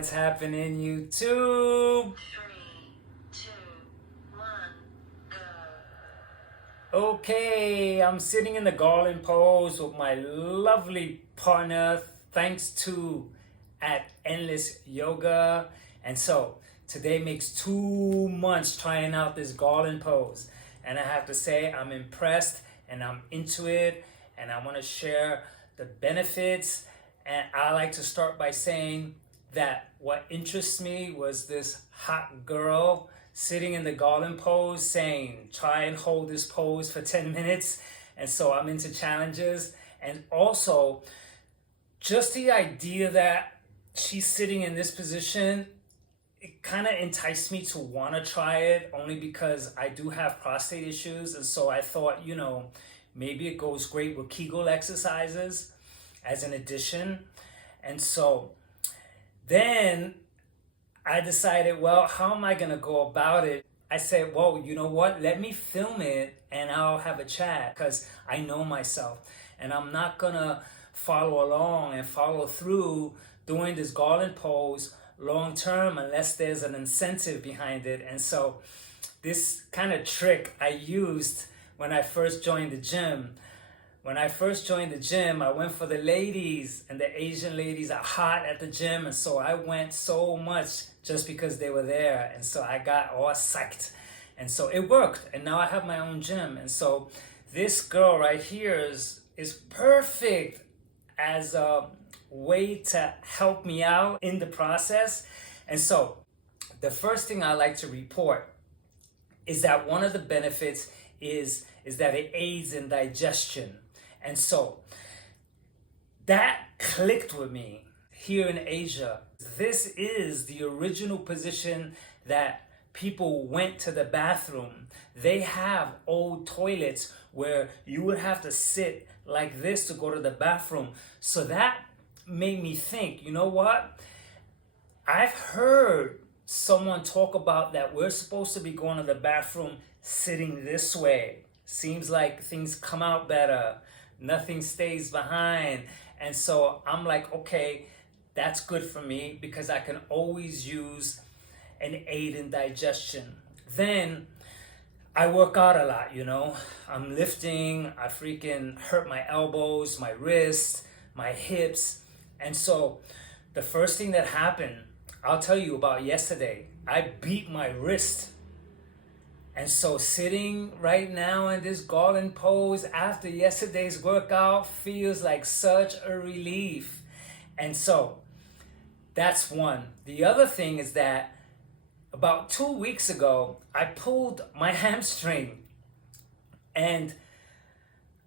What's happening, YouTube? 3, 2, 1, go. Okay, I'm sitting in the Garland Pose with my lovely partner, thanks to at Endless Yoga. And so today makes 2 months trying out this Garland Pose. And I have to say, I'm impressed and I'm into it. And I want to share the benefits. And I like to start by saying that what interests me was this hot girl sitting in the Garland Pose saying, try and hold this pose for 10 minutes. And so I'm into challenges. And also, just the idea that she's sitting in this position, it kind of enticed me to want to try it, only because I do have prostate issues. And so I thought, maybe it goes great with Kegel exercises as an addition. And so then I decided, well, how am I going to go about it? I said, well, you know what? Let me film it and I'll have a chat, because I know myself and I'm not going to follow along and follow through doing this Garland Pose long term unless there's an incentive behind it. And so this kind of trick I used when I first joined the gym. When I first joined the gym, I went for the ladies, and the Asian ladies are hot at the gym. And so I went so much just because they were there. And so I got all psyched. And so it worked. And now I have my own gym. And so this girl right here is perfect as a way to help me out in the process. And so the first thing I like to report is that one of the benefits is that it aids in digestion. And so that clicked with me here in Asia. This is the original position that people went to the bathroom. They have old toilets where you would have to sit like this to go to the bathroom. So that made me think, you know what? I've heard someone talk about that we're supposed to be going to the bathroom sitting this way. Seems like things come out better. Nothing stays behind. And so I'm like, okay, that's good for me because I can always use an aid in digestion. Then I work out a lot, I'm lifting, I freaking hurt my elbows, my wrists, my hips. And so the first thing that happened, I'll tell you about yesterday. I beat my wrist. And so sitting right now in this Garland Pose after yesterday's workout feels like such a relief. And so that's one. The other thing is that about 2 weeks ago, I pulled my hamstring and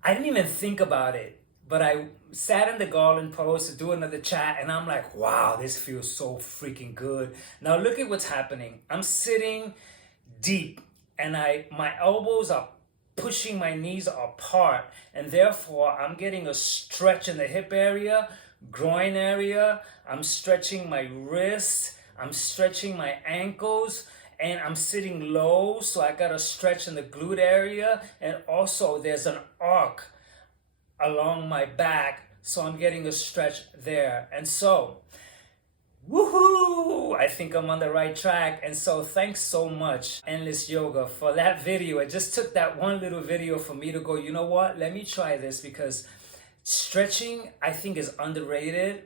I didn't even think about it, but I sat in the Garland Pose to do another chat and I'm like, wow, this feels so freaking good. Now look at what's happening. I'm sitting deep and my elbows are pushing my knees apart, and therefore I'm getting a stretch in the hip area, groin area. I'm stretching my wrists, I'm stretching my ankles, and I'm sitting low, so I got a stretch in the glute area, and also there's an arc along my back, so I'm getting a stretch there. And so woohoo! I think I'm on the right track. And so thanks so much, Endless Yoga, for that video. It just took that one little video for me to go, you know what? Let me try this, because stretching, I think, is underrated.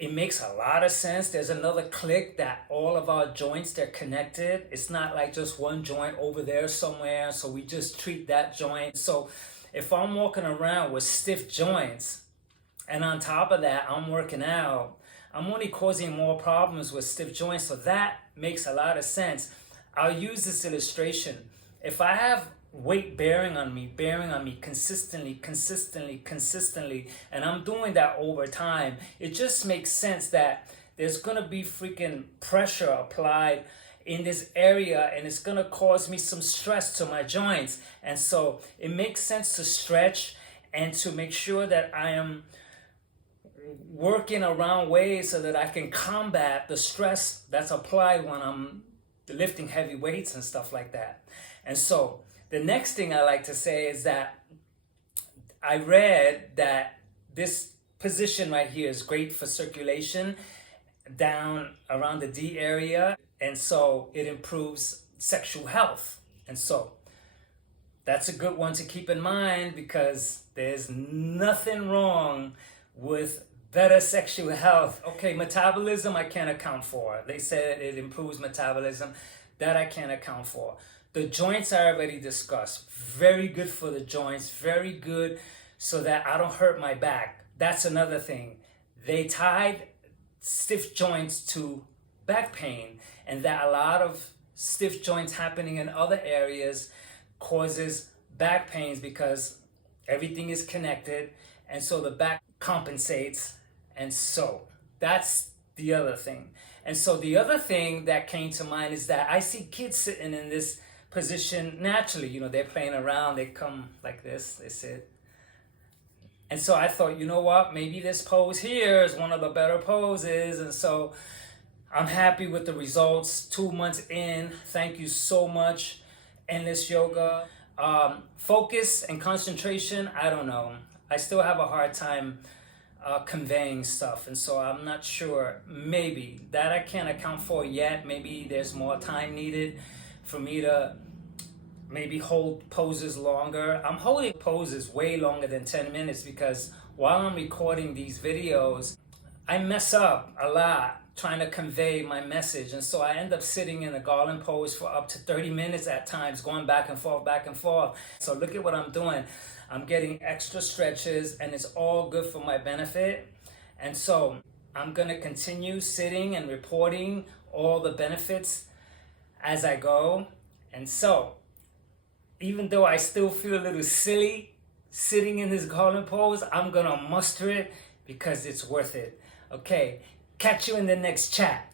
It makes a lot of sense. There's another click that all of our joints, they're connected. It's not like just one joint over there somewhere, so we just treat that joint. So if I'm walking around with stiff joints, and on top of that, I'm working out, I'm only causing more problems with stiff joints. So that makes a lot of sense. I'll use this illustration. If I have weight bearing on me consistently, and I'm doing that over time, it just makes sense that there's going to be freaking pressure applied in this area, and it's going to cause me some stress to my joints. And so it makes sense to stretch and to make sure that I am working around ways so that I can combat the stress that's applied when I'm lifting heavy weights and stuff like that. And so the next thing I like to say is that I read that this position right here is great for circulation down around the D area, and so it improves sexual health. And so that's a good one to keep in mind, because there's nothing wrong with better sexual health. Okay, metabolism I can't account for. They said it improves metabolism. That I can't account for. The joints I already discussed. Very good for the joints. Very good so that I don't hurt my back. That's another thing. They tied stiff joints to back pain, and that a lot of stiff joints happening in other areas causes back pains because everything is connected, and so the back compensates. And so that's the other thing. And so the other thing that came to mind is that I see kids sitting in this position naturally. You know, they're playing around, they come like this, they sit. And so I thought, you know what, maybe this pose here is one of the better poses. And so I'm happy with the results 2 months in. Thank you so much, Endless Yoga. Focus and concentration, I don't know. I still have a hard time conveying stuff, and so I'm not sure. Maybe that I can't account for yet. Maybe there's more time needed for me to maybe hold poses longer. I'm holding poses way longer than 10 minutes because while I'm recording these videos, I mess up a lot trying to convey my message, and so I end up sitting in a Garland pose for up to 30 minutes at times, going back and forth, back and forth. So look at what I'm doing. I'm getting extra stretches, and it's all good for my benefit. And so I'm gonna continue sitting and reporting all the benefits as I go. And so even though I still feel a little silly sitting in this Garland pose, I'm gonna muster it because it's worth it. Okay, catch you in the next chat.